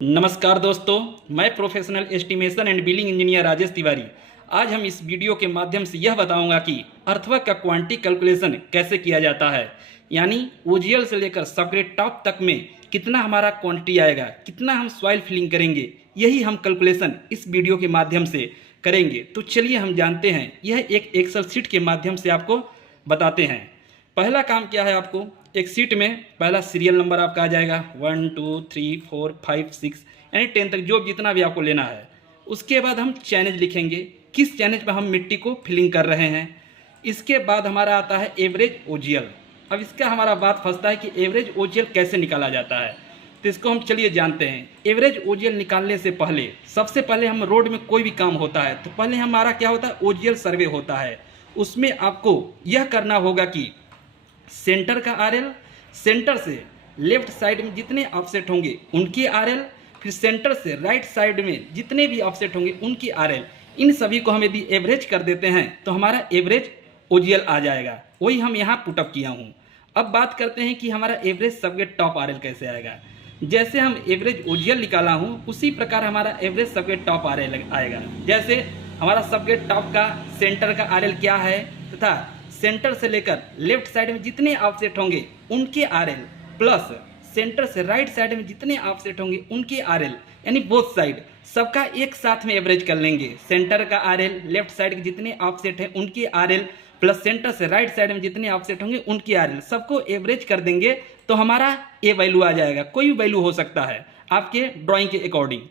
नमस्कार दोस्तों, मैं professional estimation and billing engineer Rajesh Tiwari. आज हम इस वीडियो के माध्यम से यह बताऊंगा कि अर्थवर्क का क्वांटिटी कैलकुलेशन कैसे किया जाता है, यानी ओजीएल से लेकर सबग्रेड टॉप तक में कितना हमारा क्वांटिटी आएगा, कितना हम सॉइल फिलिंग करेंगे, यही हम कैलकुलेशन इस वीडियो के माध्यम से करेंगे। तो चलिए हम जानते हैं, यह एक एक्सेल शीट के माध्यम से आपको बताते हैं। पहला काम क्या है, आपको एक सीट में पहला सीरियल नंबर आपका आ जाएगा 1 2 3 4 5 6 यानी 10 तक, जो जितना भी आपको लेना है। उसके बाद हम चैनेज लिखेंगे, किस चैनेज पर हम मिट्टी को फिलिंग कर रहे हैं। इसके बाद हमारा आता है एवरेज ओजीएल। अब इसका हमारा बात फंसता है कि एवरेज ओजीएल कैसे निकाला जाता है, तो इसको हम चलिए जानते हैं। एवरेज ओजीएल निकालने से पहले सबसे पहले हम रोड में कोई भी काम होता है तो पहले हमारा क्या होता है, ओजीएल सर्वे होता है। उसमें आपको यह करना होगा कि सेंटर का आरएल, सेंटर से लेफ्ट साइड में जितने ऑफसेट होंगे उनकी आरएल, फिर सेंटर से राइट साइड में जितने भी ऑफसेट होंगे उनकी आरएल, इन सभी को हम यदि एवरेज कर देते हैं तो हमारा एवरेज ओजीएल आ जाएगा। वही हम यहाँ पुटअप किया हूँ। अब बात करते हैं कि हमारा एवरेज सबग्रेड टॉप आरएल कैसे आएगा। जैसे हम एवरेज ओजीएल निकाला हूँ उसी प्रकार हमारा एवरेज सबग्रेड टॉप आरएल आएगा। जैसे हमारा सबग्रेड टॉप का सेंटर का आरएल क्या है तथा सेंटर से लेकर लेफ्ट साइड में जितने ऑफसेट होंगे उनके आरएल प्लस सेंटर से राइट साइड में जितने ऑफसेट होंगे उनके आरएल, यानी बोथ साइड सबका एक साथ में एवरेज कर लेंगे। सेंटर का आरएल, लेफ्ट साइड के जितने ऑफसेट हैं उनके आरएल प्लस सेंटर से राइट साइड में जितने ऑफसेट होंगे उनके आरएल, सबको एवरेज कर देंगे तो हमारा ए वैल्यू आ जाएगा। कोई भी वैल्यू हो सकता है आपके ड्राइंग के अकॉर्डिंग।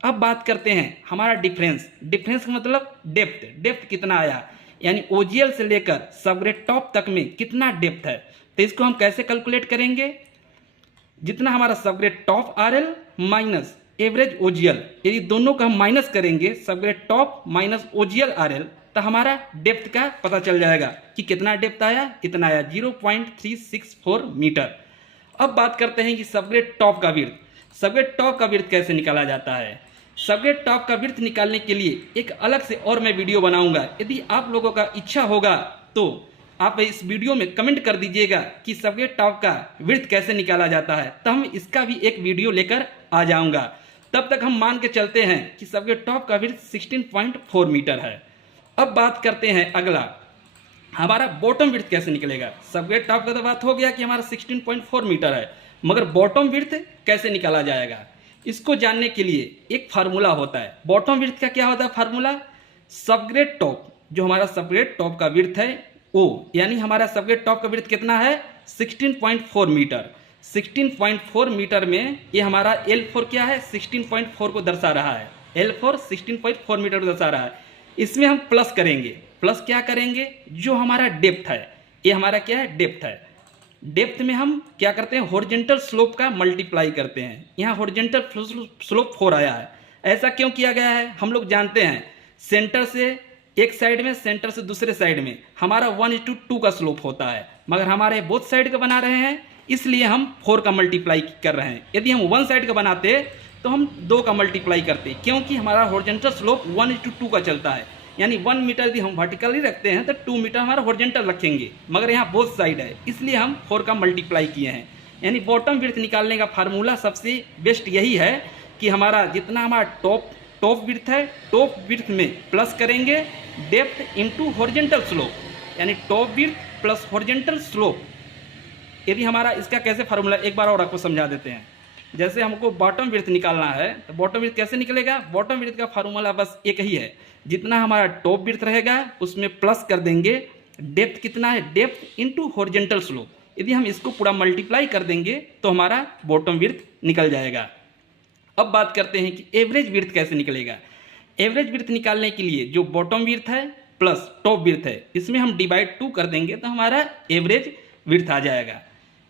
अब बात करते हैं हमारा डिफरेंस। डिफरेंस का मतलब डेप्थ कितना आया, यानी ओजीएल से लेकर सबग्रेड टॉप तक में कितना डेप्थ है। तो इसको हम कैसे कैलकुलेट करेंगे, जितना हमारा subgrade top RL minus average OGL, यदि दोनों का हम माइनस करेंगे subgrade top minus OGL RL, तो हमारा डेप्थ का पता चल जाएगा कि कितना डेप्थ आया, कितना आया 0.364 मीटर। अब बात करते हैं कि सबग्रेड टॉप का विड्थ। सबग्रेड टॉप का विड्थ कैसे निकाला जाता है। सबग्रेड टॉप का विड्थ निकालने के लिए एक अलग से और मैं वीडियो बनाऊंगा। यदि आप लोगों का इच्छा होगा तो आप इस वीडियो में कमेंट कर दीजिएगा कि सबग्रेड टॉप का विड्थ कैसे निकाला जाता है, तो हम इसका भी एक वीडियो लेकर आ जाऊंगा। तब तक हम मान के चलते हैं कि सबग्रेड टॉप का विड्थ 16.4 मीटर है। अब बात करते हैं अगला, हमारा बॉटम विड्थ कैसे निकलेगा। सबग्रेड टॉप का तो बात हो गया कि हमारा 16.4 मीटर है, मगर बॉटम विड्थ कैसे निकाला जाएगा, इसको जानने के लिए एक फार्मूला होता है। बॉटम विड्थ का क्या होता है फार्मूला, सबग्रेड टॉप, जो हमारा सबग्रेड टॉप का विड्थ है वो, यानी हमारा सबग्रेड टॉप का विड्थ कितना है 16.4 मीटर। 16.4 मीटर में ये हमारा L4 क्या है 16.4 को दर्शा रहा है। L4 16.4 मीटर को दर्शा रहा है। इसमें हम प्लस करेंगे, प्लस क्या करेंगे, जो हमारा डेप्थ है, ये हमारा क्या है डेप्थ है। डेप्थ में हम क्या करते हैं, हॉरिजॉन्टल स्लोप का मल्टीप्लाई करते हैं। यहाँ हॉरिजॉन्टल स्लोप 4 आया है। ऐसा क्यों किया गया है, हम लोग जानते हैं सेंटर से एक साइड में, सेंटर से दूसरे साइड में हमारा 1:2 का स्लोप होता है, मगर हमारे बोथ साइड का बना रहे हैं इसलिए हम 4 का मल्टीप्लाई कर रहे हैं। यदि हम 1 साइड का बनाते तो हम 2 का मल्टीप्लाई करते, क्योंकि हमारा हॉरिजॉन्टल स्लोप 1:2 का चलता है। यानी 1 मीटर यदि हम वर्टिकली रखते हैं तो 2 मीटर हमारा हॉरिजॉन्टल रखेंगे, मगर यहाँ बोथ साइड है इसलिए हम 4 का मल्टीप्लाई किए हैं। यानी बॉटम विड्थ निकालने का फार्मूला सबसे बेस्ट यही है कि हमारा जितना हमारा टॉप विड्थ है, टॉप विड्थ में प्लस करेंगे डेप्थ इंटू हॉरिजॉन्टल स्लोप, यानी top width plus horizontal slope. यदि हमारा इसका कैसे फार्मूला एक बार और आपको समझा देते हैं। जैसे हमको बॉटम विड्थ निकालना है तो बॉटम विड्थ कैसे निकलेगा, बॉटम विड्थ का फार्मूला बस एक ही है, जितना हमारा टॉप विड्थ रहेगा उसमें प्लस कर देंगे डेप्थ कितना है, डेप्थ इंटू हॉरिजॉन्टल स्लोप। यदि हम इसको पूरा मल्टीप्लाई कर देंगे तो हमारा बॉटम विड्थ निकल जाएगा। अब बात करते हैं कि एवरेज विड्थ कैसे निकलेगा। एवरेज विड्थ निकालने के लिए जो बॉटम विड्थ है प्लस टॉप विड्थ है, इसमें हम डिवाइड 2 कर देंगे तो हमारा एवरेज विड्थ आ जाएगा।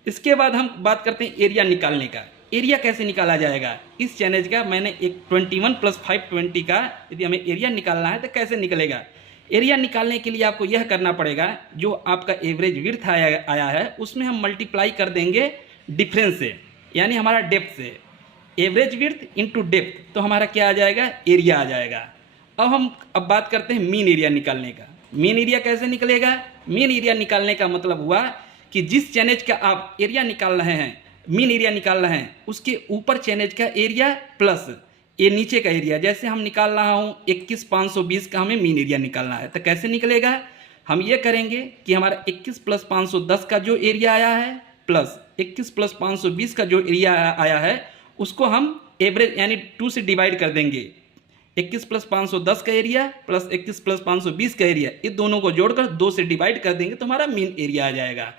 इसके बाद हम बात करते हैं एरिया निकालने का। एरिया कैसे निकाला जाएगा, इस चैलेंज का मैंने एक 21 + 520 का यदि हमें एरिया निकालना है तो कैसे निकलेगा। एरिया निकालने के लिए आपको यह करना पड़ेगा, जो आपका एवरेज विड्थ आया है उसमें हम मल्टीप्लाई कर देंगे डिफरेंस से, यानी हमारा डेप्थ से। एवरेज विड्थ इंटू डेप्थ तो हमारा क्या आ जाएगा, एरिया आ जाएगा। अब बात करते हैं मीन एरिया निकालने का। मीन एरिया कैसे निकलेगा, मीन एरिया निकालने का मतलब हुआ कि जिस चैलेंज का आप एरिया निकाल रहे हैं मीन एरिया निकालना है, उसके ऊपर चैनेज का एरिया प्लस ये नीचे का एरिया। जैसे हम निकाल रहा हूँ 21,520 का हमें मीन एरिया निकालना है, तो कैसे निकलेगा? हम ये करेंगे कि हमारा 21 + 510 का जो एरिया आया है प्लस 21 + 520 का जो एरिया आया है उसको हम एवरेज यानी 2 से डिवाइड कर देंगे। 21 + 510 का एरिया प्लस 21 + 520 का एरिया, ये दोनों को जोड़कर 2 से डिवाइड कर देंगे तो हमारा मीन एरिया आ जाएगा।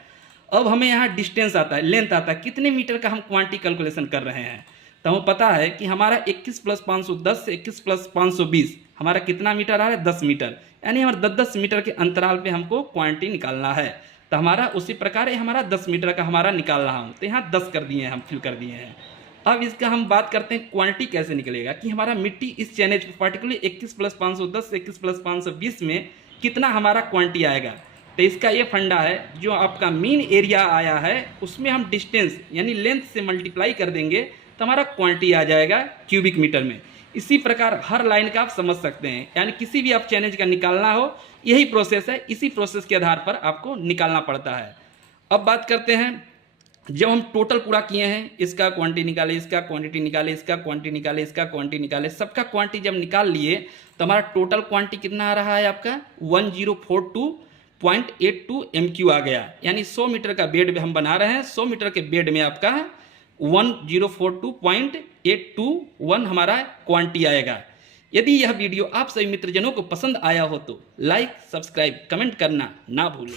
अब हमें यहाँ डिस्टेंस आता है, लेंथ आता है, कितने मीटर का हम क्वांटिटी कैलकुलेशन कर रहे हैं। तो हमें पता है कि हमारा 21 + 510 से 21 + 520 हमारा कितना मीटर आ रहा है? 10 मीटर, यानी हमारा 10-10 मीटर के अंतराल पे हमको क्वांटिटी निकालना है। तो हमारा उसी प्रकार हमारा 10 मीटर का हमारा निकाल रहा हूँ, तो यहाँ 10 कर दिए हैं, हम फिल कर दिए हैं। अब इसका हम बात करते हैं क्वांटिटी कैसे निकलेगा, कि हमारा मिट्टी इस चैनेज पर्टिकुलरली 21 + 510 से 21 + 520 में कितना हमारा क्वांटिटी आएगा। तो इसका ये फंडा है, जो आपका मीन एरिया आया है उसमें हम डिस्टेंस यानी लेंथ से मल्टीप्लाई कर देंगे तो हमारा क्वांटिटी आ जाएगा क्यूबिक मीटर में। इसी प्रकार हर लाइन का आप समझ सकते हैं, यानी किसी भी आप चैनेज का निकालना हो यही प्रोसेस है, इसी प्रोसेस के आधार पर आपको निकालना पड़ता है। अब बात करते हैं, जब हम टोटल पूरा किए हैं, इसका क्वांटिटी निकाले, इसका क्वांटिटी निकाले, इसका क्वांटिटी निकाले, इसका क्वांटिटी निकाले, सबका क्वांटिटी जब निकाल लिए तो हमारा टोटल क्वांटिटी कितना आ रहा है आपका 1042.82 MQ आ गया। यानी 100 मीटर का बेड हम बना रहे हैं, 100 मीटर के बेड में आपका 1042.821 हमारा क्वांटिटी आएगा। यदि यह वीडियो आप सभी मित्रजनों को पसंद आया हो तो लाइक, सब्सक्राइब, कमेंट करना ना भूलें।